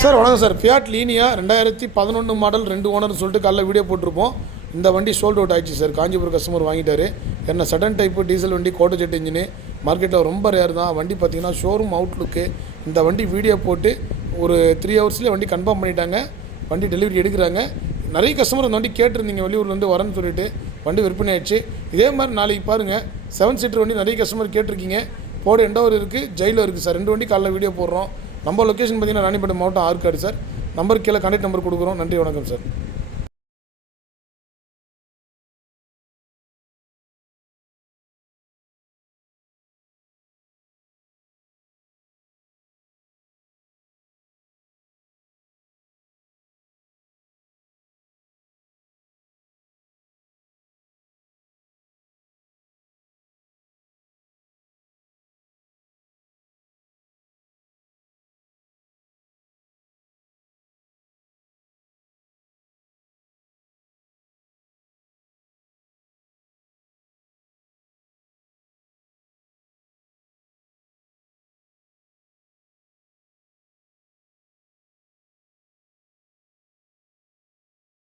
Sir வணக்கம் sir. Fiat Linea 2011 model 2 ஓனர்னு சொல்லிட்டு காலைல வீடியோ போட்டிருப்போம். இந்த வண்டி சோல்ட் அவுட் ஆகிடுச்சு சார். காஞ்சிபுரம் கஸ்டமர் வாங்கிட்டாரு. என்ன சடன் டைப்பு டீசல் வண்டி, கோட்டை ஜெட் இன்ஜினு, மார்க்கெட்டில் ரொம்ப ரேர் தான். வண்டி பார்த்திங்கன்னா ஷோரூம் அவுட்லுக்கு. இந்த வண்டி வீடியோ போட்டு ஒரு 3 ஹவர்ஸ்லேயே வண்டி கன்ஃபார்ம் பண்ணிட்டாங்க. வண்டி டெலிவரி எடுக்கிறாங்க. நிறைய கஸ்டமர் அந்த வண்டி கேட்டிருந்தீங்க, வெளியூர்லேருந்து வரேன்னு சொல்லிட்டு. வண்டி விற்பனை ஆயிடுச்சு. இதே மாதிரி நாளைக்கு பாருங்கள் 7 சீட்டர் வண்டி நிறைய கஸ்டமர் கேட்டிருக்கீங்க. போட எண்டோவர் இருக்குது, ஜெயிலோ இருக்குது சார். 2 வண்டி காலைல வீடியோ போடுறோம். நம்ம லொக்கேஷன் பார்த்தீங்கன்னா ராணிப்பேட்டை மாவட்டம் ஆற்காடு சார். நம்பர் கீழே கான்டாக்ட் நம்பர் கொடுக்குறோம். நன்றி, வணக்கம் சார்.